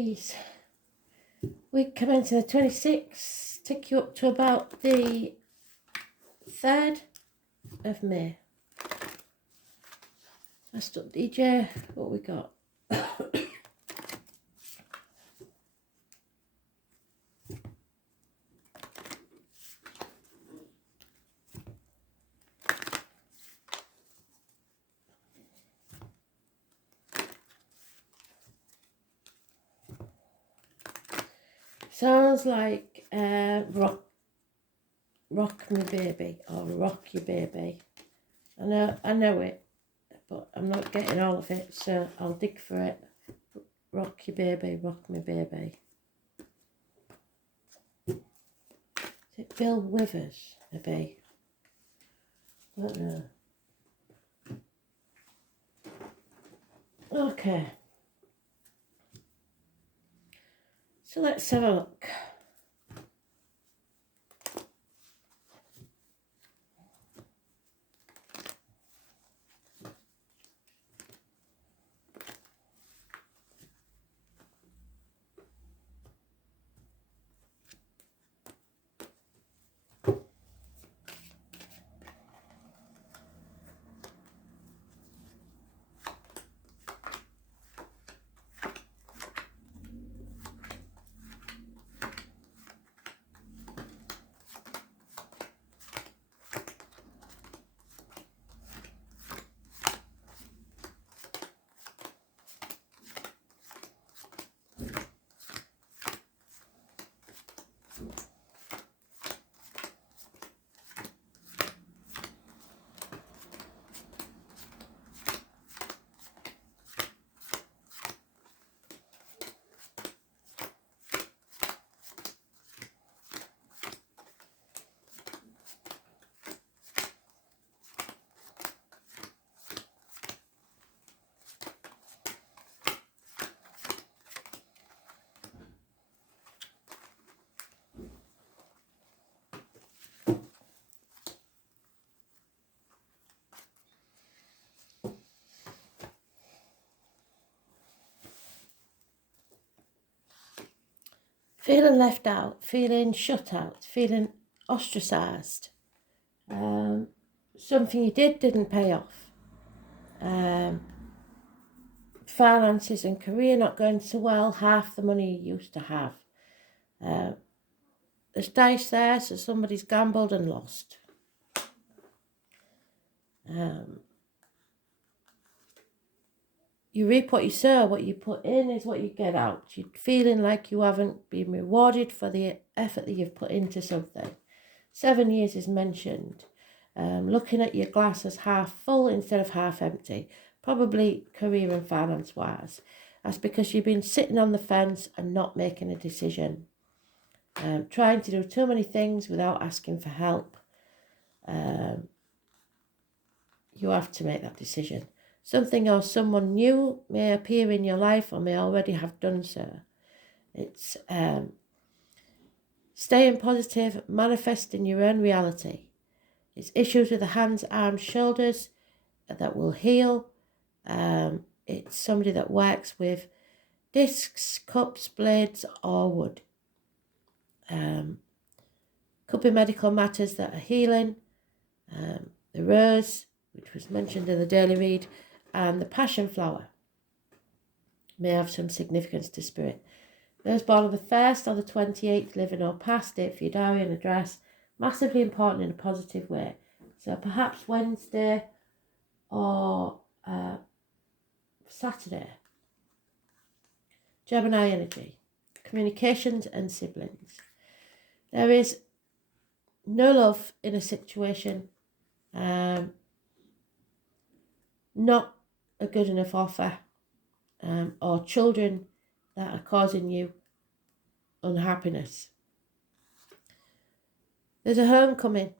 Aries, week commencing the 26th, take you up to about the 3rd of May. Last up, DJ, what we got? Sounds like rock me baby or rock your baby. I know it, but I'm not getting all of it, so I'll dig for it. Rock your baby, rock me baby. Is it Bill Withers, maybe? I don't know. Okay. So let's have a look. Feeling left out, feeling shut out, feeling ostracised. Something you didn't pay off. Finances and career not going so well, half the money you used to have. There's dice there, so somebody's gambled and lost. You reap what you sow, what you put in is what you get out. You're feeling like you haven't been rewarded for the effort that you've put into something. 7 years is mentioned. Looking at your glass as half full instead of half empty. Probably career and finance wise. That's because you've been sitting on the fence and not making a decision. Trying to do too many things without asking for help. You have to make that decision. Something or someone new may appear in your life or may already have done so. It's staying positive, manifesting your own reality. It's issues with the hands, arms, shoulders that will heal. It's somebody that works with discs, cups, blades or wood. Could be medical matters that are healing. The rose, which was mentioned in the daily read, and the passion flower may have some significance to spirit. Those born on the 1st or the 28th, living or past it for your diary and address, massively important in a positive way. So perhaps Wednesday or Saturday. Gemini energy, communications and siblings. There is no love in a situation, not a good enough offer, or children that are causing you unhappiness. There's a homecoming.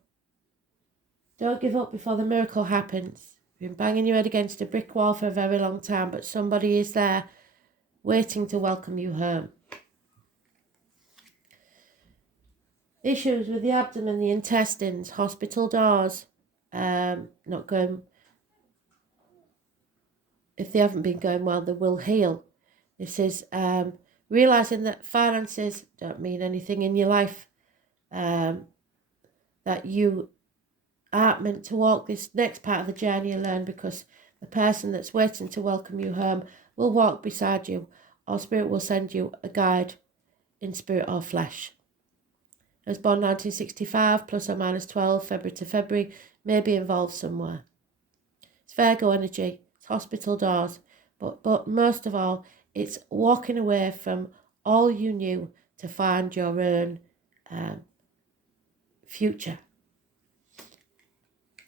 Don't give up before the miracle happens. You've been banging your head against a brick wall for a very long time, but somebody is there waiting to welcome you home. Issues with the abdomen, the intestines, hospital doors, not going. If they haven't been going well, they will heal. This is realising that finances don't mean anything in your life, that you aren't meant to walk this next part of the journey alone, because the person that's waiting to welcome you home will walk beside you, or Spirit will send you a guide in spirit or flesh. I was born 1965, plus or minus 12, February to February, may be involved somewhere. It's Virgo energy, it's hospital doors, but most of all, it's walking away from all you knew to find your own future.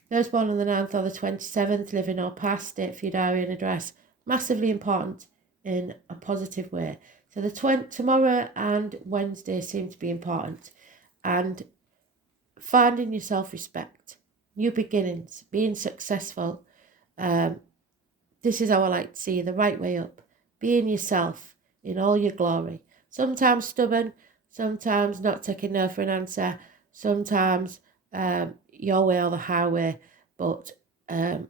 Those born on the 9th or the 27th, living or past, date for your diary and address, massively important in a positive way. So tomorrow and Wednesday seem to be important, and finding your self-respect, new beginnings, being successful. This is how I like to see you, the right way up, being yourself in all your glory. Sometimes stubborn, sometimes not taking no for an answer, sometimes your way or the highway, but a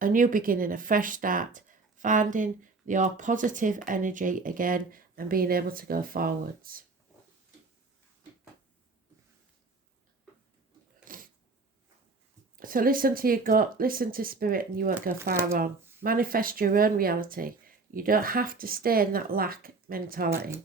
new beginning, a fresh start, finding your positive energy again and being able to go forwards. So listen to your gut, listen to spirit, and you won't go far wrong. Manifest your own reality. You don't have to stay in that lack mentality.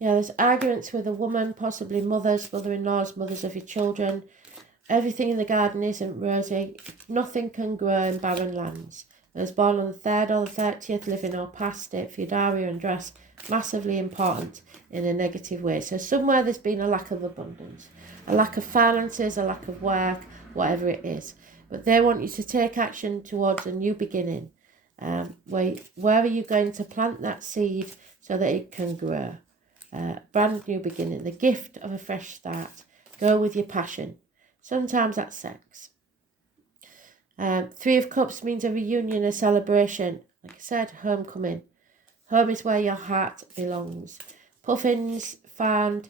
Yeah, there's arguments with a woman, possibly mothers, mother-in-laws, mothers of your children. Everything in the garden isn't rosy. Nothing can grow in barren lands. Those born on the 3rd or the 30th, living or past, date for your diary and address, massively important in a negative way. So somewhere there's been a lack of abundance, a lack of finances, a lack of work, whatever it is. But they want you to take action towards a new beginning. Where are you going to plant that seed so that it can grow? Brand new beginning, the gift of a fresh start. Go with your passion. Sometimes that's sex. 3 of Cups means a reunion, a celebration. Like I said, homecoming. Home is where your heart belongs. Puffins find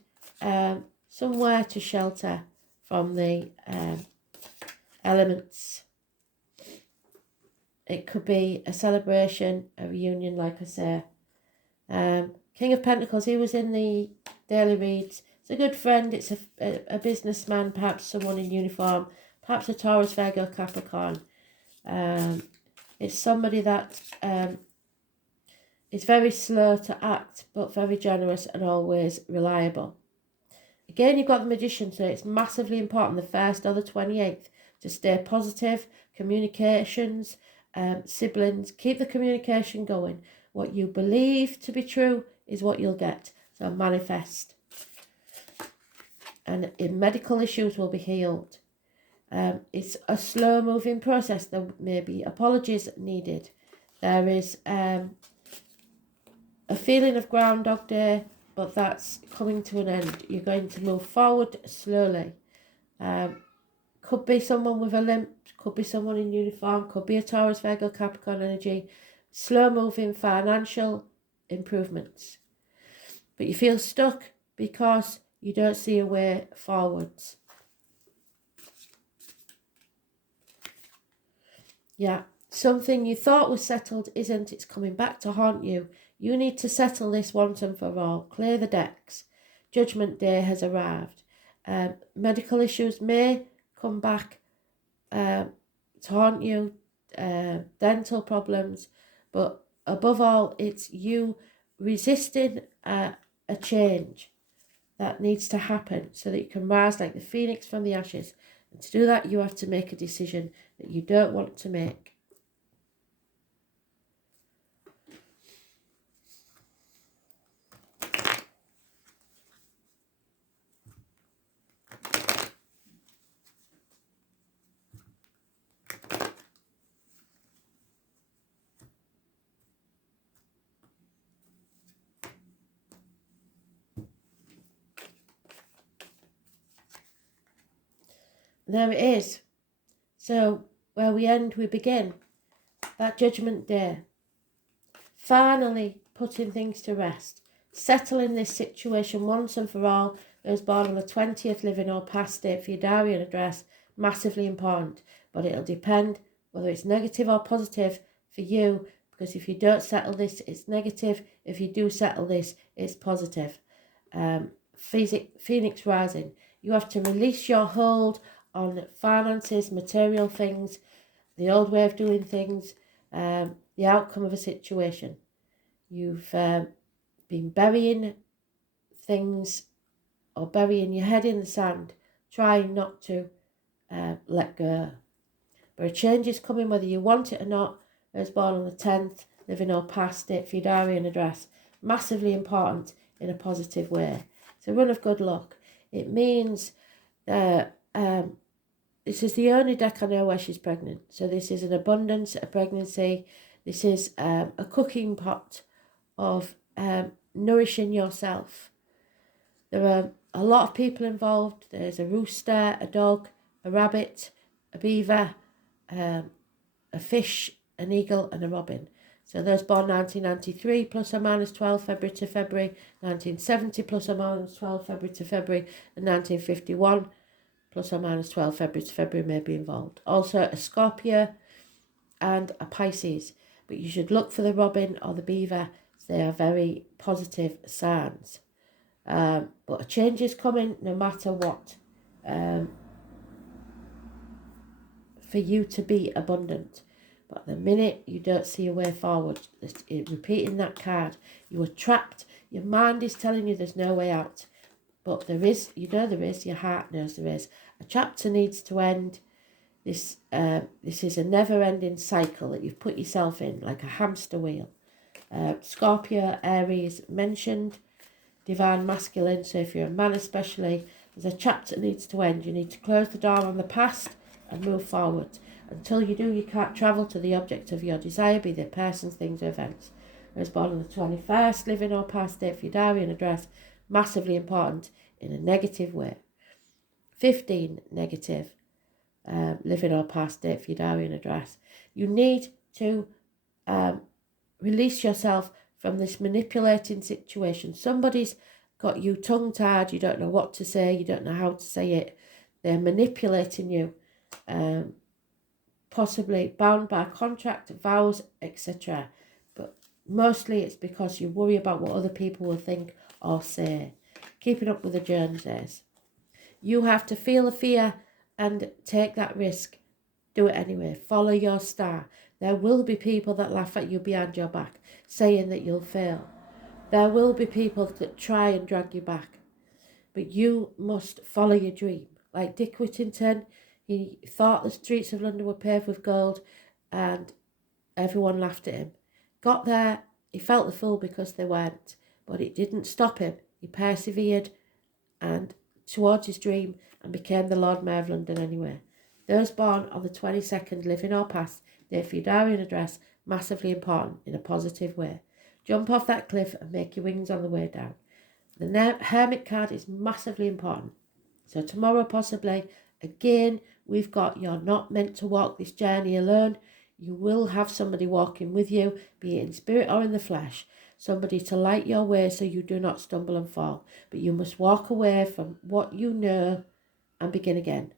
somewhere to shelter from the elements. It could be a celebration, a reunion, like I say. King of Pentacles, he was in the daily reads. It's a good friend, it's a businessman, perhaps someone in uniform, perhaps a Taurus, Virgo, Capricorn. It's somebody that is very slow to act, but very generous and always reliable. Again, you've got the Magician, so it's massively important, the 1st or the 28th, to stay positive, communications, siblings, keep the communication going. What you believe to be true is what you'll get. So manifest. And in medical issues will be healed. It's a slow moving process. There may be apologies needed. There is a feeling of Groundhog Day, but that's coming to an end. You're going to move forward slowly. Could be someone with a limp, could be someone in uniform, could be a Taurus, Virgo, Capricorn energy. Slow moving financial improvements. But you feel stuck because you don't see a way forwards. Yeah, something you thought was settled isn't. It's coming back to haunt you. You need to settle this once and for all. Clear the decks. Judgment Day has arrived. Medical issues may come back to haunt you. Dental problems. But above all, it's you resisting a change that needs to happen so that you can rise like the phoenix from the ashes. And to do that, you have to make a decision that you don't want to make. There it is. So where we end, we begin. That Judgment Day. finally putting things to rest, settling this situation once and for all. Those born on the 20th, living or past date for your diary and address, massively important, but it'll depend whether it's negative or positive for you, because if you don't settle this, it's negative. If you do settle this, it's positive. Phoenix rising, you have to release your hold on finances, material things, the old way of doing things, the outcome of a situation. You've been burying things or burying your head in the sand, trying not to let go. But a change is coming whether you want it or not. Those born on the 10th, living or past it, for your diary and address, massively important in a positive way. It's a run of good luck. It means that this is the only deck I know where she's pregnant. So this is an abundance, a pregnancy. This is a cooking pot of nourishing yourself. There are a lot of people involved. There's a rooster, a dog, a rabbit, a beaver, a fish, an eagle and a robin. So those born 1993 plus or minus 12 February to February, 1970 plus or minus 12 February to February, and 1951 plus or minus 12 February to February may be involved. Also a Scorpio and a Pisces. But you should look for the robin or the beaver. They are very positive signs. But a change is coming no matter what. For you to be abundant. But the minute you don't see a way forward, repeating that card, you are trapped. Your mind is telling you there's no way out. But there is, you know there is, your heart knows there is. A chapter needs to end. This is a never-ending cycle that you've put yourself in, like a hamster wheel. Scorpio, Aries mentioned, divine masculine, so if you're a man especially, there's a chapter that needs to end. You need to close the door on the past and move forward. Until you do, you can't travel to the object of your desire, be they persons, things or events. I was born on the 21st, living or past date for your diary and address, massively important in a negative way. 15, negative, living or past date for your diary and address. You need to release yourself from this manipulating situation. Somebody's got you tongue-tied, you don't know what to say, you don't know how to say it. They're manipulating you, possibly bound by contract, vows, etc. But mostly it's because you worry about what other people will think or say. Keeping up with the Joneses. You have to feel the fear and take that risk. Do it anyway. Follow your star. There will be people that laugh at you behind your back, saying that you'll fail. There will be people that try and drag you back. But you must follow your dream. Like Dick Whittington, he thought the streets of London were paved with gold and everyone laughed at him. Got there, he felt the fool because they weren't. But it didn't stop him. He persevered and towards his dream and became the Lord Mayor of London anyway. Those born on the 22nd, living or past, date for your diary and address, massively important in a positive way. Jump off that cliff and make your wings on the way down. The Hermit card is massively important. So tomorrow possibly, again, we've got you're not meant to walk this journey alone. You will have somebody walking with you, be it in spirit or in the flesh. Somebody to light your way so you do not stumble and fall. But you must walk away from what you know and begin again.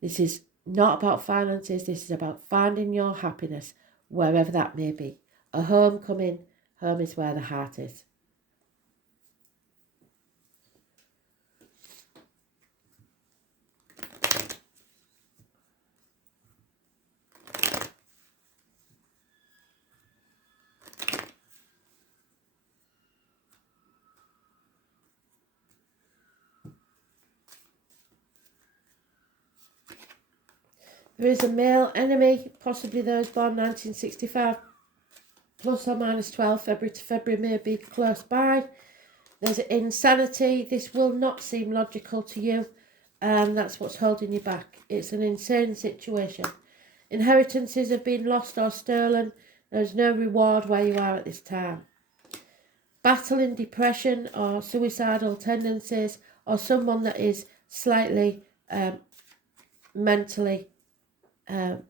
This is not about finances. This is about finding your happiness, wherever that may be. A homecoming. Home is where the heart is. There is a male enemy, possibly those born 1965, plus or minus 12 February to February may be close by. There's insanity. This will not seem logical to you, and that's what's holding you back. It's an insane situation. Inheritances have been lost or stolen. There's no reward where you are at this time. Battling depression or suicidal tendencies, or someone that is slightly mentally ill.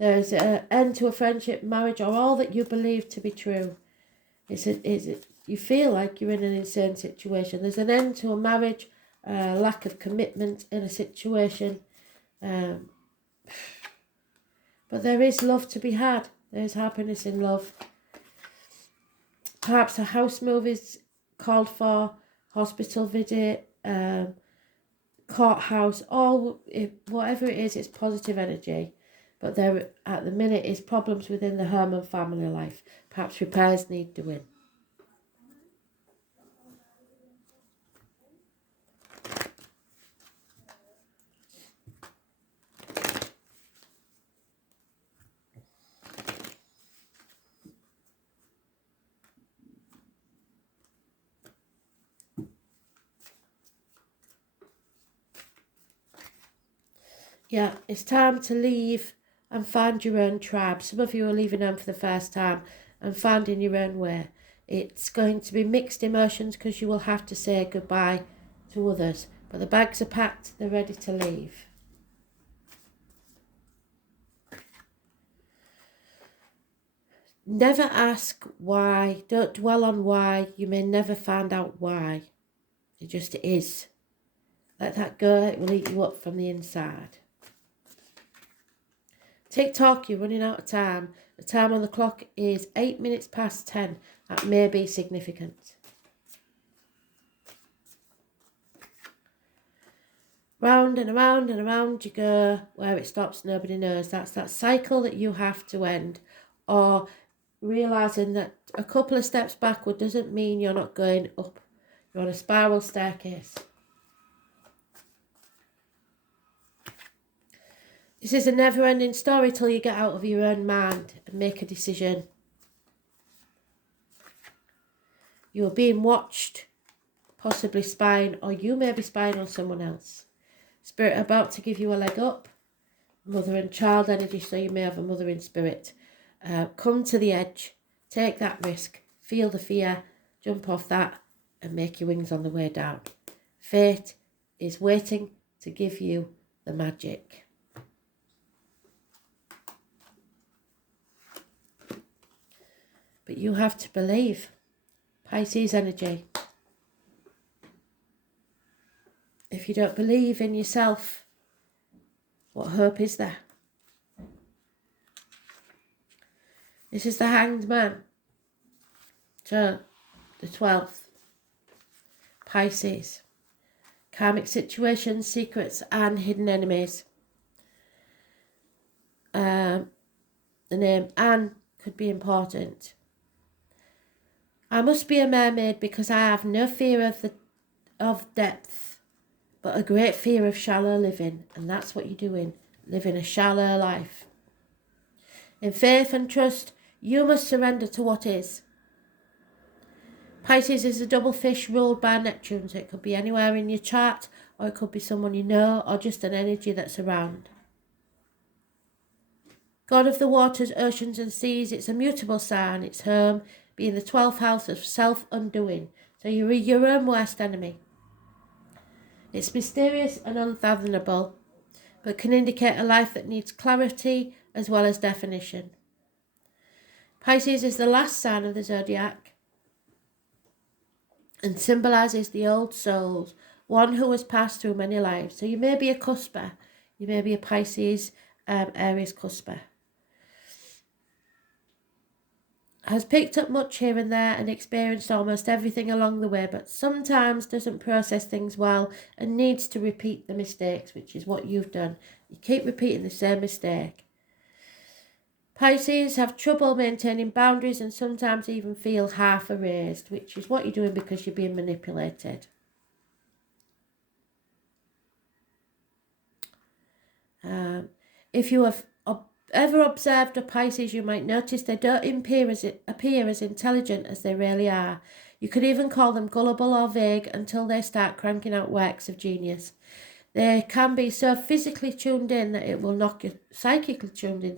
There's an end to a friendship, marriage, or all that you believe to be true. You feel like you're in an insane situation. There's an end to a marriage, lack of commitment in a situation. But there is love to be had. There's happiness in love. Perhaps a house move is called for, hospital visit, courthouse, whatever it is, it's positive energy. But there, at the minute, is problems within the home and family life. Perhaps repairs need doing. Yeah, it's time to leave and find your own tribe. Some of you are leaving home for the first time and finding your own way. It's going to be mixed emotions because you will have to say goodbye to others. But the bags are packed, they're ready to leave. Never ask why. Don't dwell on why. You may never find out why. It just is. Let that go. It will eat you up from the inside. TikTok, you're running out of time. The time on the clock is 8 minutes past 10. That may be significant. Round and around and around you go. Where it stops, nobody knows. That's that cycle that you have to end. Or realising that a couple of steps backward doesn't mean you're not going up. You're on a spiral staircase. This is a never-ending story till you get out of your own mind and make a decision. You're being watched, possibly spying, or you may be spying on someone else. Spirit about to give you a leg up. Mother and child energy, so you may have a mother in spirit. Come to the edge, take that risk, feel the fear, jump off that and make your wings on the way down. Fate is waiting to give you the magic. But you have to believe. Pisces energy. If you don't believe in yourself, what hope is there? This is the Hanged Man. So, the 12th. Pisces. Karmic situations, secrets and hidden enemies. The name Anne could be important. I must be a mermaid because I have no fear of depth, but a great fear of shallow living. And that's what you're doing, living a shallow life. In faith and trust, you must surrender to what is. Pisces is a double fish ruled by Neptune, so it could be anywhere in your chart, or it could be someone you know, or just an energy that's around. God of the waters, oceans and seas, it's a mutable sign, it's home, being the 12th house of self-undoing. So you're your own worst enemy. It's mysterious and unfathomable, but can indicate a life that needs clarity as well as definition. Pisces is the last sign of the zodiac and symbolises the old souls, one who has passed through many lives. So you may be a cusper, you may be a Pisces, Aries cusper. Has picked up much here and there and experienced almost everything along the way, but sometimes doesn't process things well and needs to repeat the mistakes, which is what you've done. You keep repeating the same mistake. Pisces have trouble maintaining boundaries and sometimes even feel half erased, which is what you're doing because you're being manipulated. If you have ever observed a Pisces, you might notice they don't appear as intelligent as they really are. You could even call them gullible or vague until they start cranking out works of genius. They can be so physically tuned in that it will knock your psychically tuned in,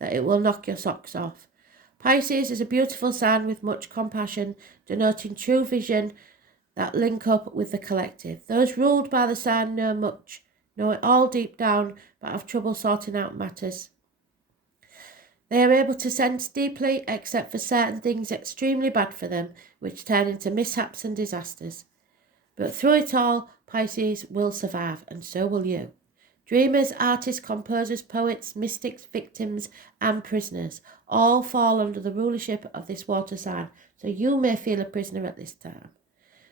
that it will knock your socks off. Pisces is a beautiful sign with much compassion, denoting true vision that link up with the collective. Those ruled by the sign know it all deep down, but have trouble sorting out matters. They are able to sense deeply, except for certain things extremely bad for them, which turn into mishaps and disasters. But through it all, Pisces will survive, and so will you. Dreamers, artists, composers, poets, mystics, victims, and prisoners all fall under the rulership of this water sign, so you may feel a prisoner at this time.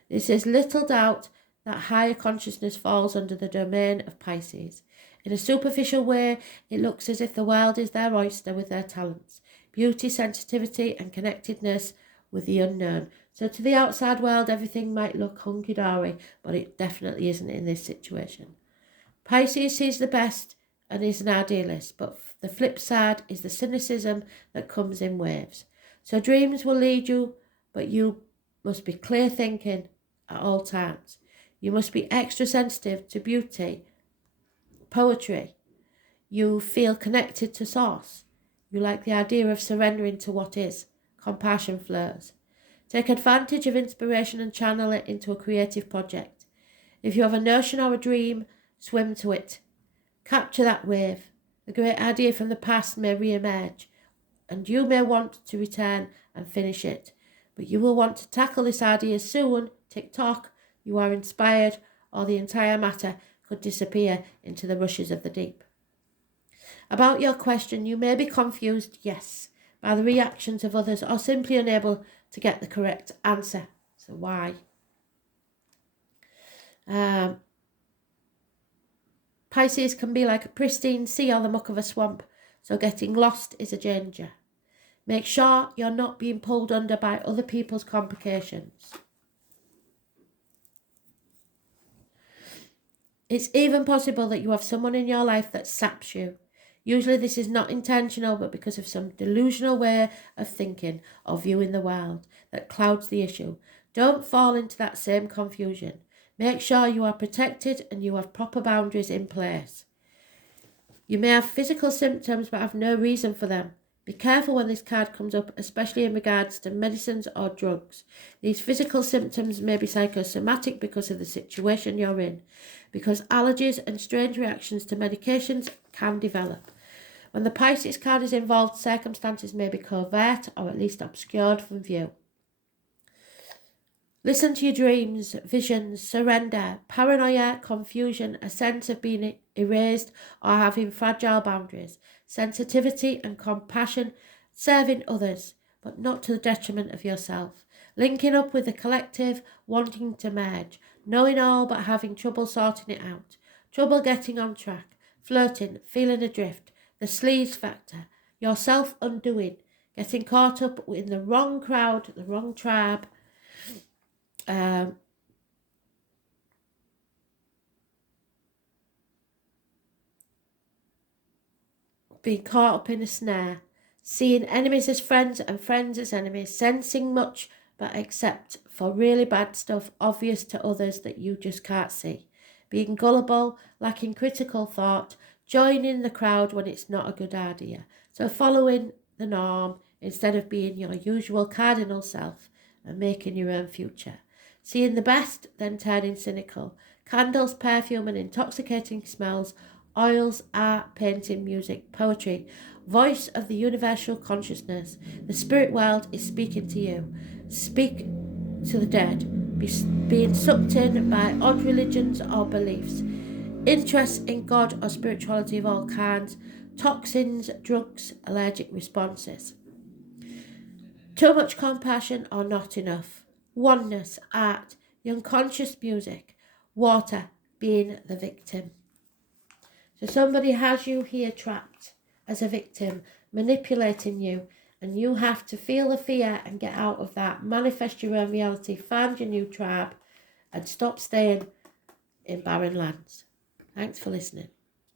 There is little doubt that higher consciousness falls under the domain of Pisces. In a superficial way, it looks as if the world is their oyster with their talents, beauty, sensitivity, and connectedness with the unknown. So to the outside world, everything might look hunky-dory, but it definitely isn't in this situation. Pisces sees the best and is an idealist, but the flip side is the cynicism that comes in waves. So dreams will lead you, but you must be clear thinking at all times. You must be extra sensitive to beauty, poetry. You feel connected to source. You like the idea of surrendering to what is. Compassion flows. Take advantage of inspiration and channel it into a creative project. If you have a notion or a dream, swim to it. Capture that wave. A great idea from the past may re-emerge, and you may want to return and finish it. But you will want to tackle this idea soon. Tick-tock, you are inspired, or the entire matter could disappear into the rushes of the deep. About your question, you may be confused, yes, by the reactions of others, or simply unable to get the correct answer. So why? Pisces can be like a pristine sea or the muck of a swamp, so getting lost is a danger. Make sure you're not being pulled under by other people's complications. It's even possible that you have someone in your life that saps you. Usually this is not intentional, but because of some delusional way of thinking or viewing the world that clouds the issue. Don't fall into that same confusion. Make sure you are protected and you have proper boundaries in place. You may have physical symptoms but have no reason for them. Be careful when this card comes up, especially in regards to medicines or drugs. These physical symptoms may be psychosomatic because of the situation you're in, because allergies and strange reactions to medications can develop. When the Pisces card is involved, circumstances may be covert or at least obscured from view. Listen to your dreams, visions, surrender, paranoia, confusion, a sense of being erased or having fragile boundaries, sensitivity and compassion, serving others, but not to the detriment of yourself, linking up with the collective, wanting to merge, knowing all but having trouble sorting it out, trouble getting on track, flirting, feeling adrift, the sleaze factor, yourself undoing, getting caught up in the wrong crowd, the wrong tribe, being caught up in a snare, seeing enemies as friends and friends as enemies, sensing much but except for really bad stuff obvious to others that you just can't see, being gullible, lacking critical thought, joining the crowd when it's not a good idea, so following the norm instead of being your usual cardinal self and making your own future. Seeing the best, then turning cynical. Candles, perfume and intoxicating smells, oils, art, painting, music, poetry, voice of the universal consciousness. The spirit world is speaking to you. Speak to the dead. Being sucked in by odd religions or beliefs. Interest in God or spirituality of all kinds. Toxins, drugs, allergic responses. Too much compassion or not enough. Oneness, art, the unconscious music. Water, being the victim. So somebody has you here trapped as a victim, manipulating you, and you have to feel the fear and get out of that, manifest your own reality, find your new tribe, and stop staying in barren lands. Thanks for listening.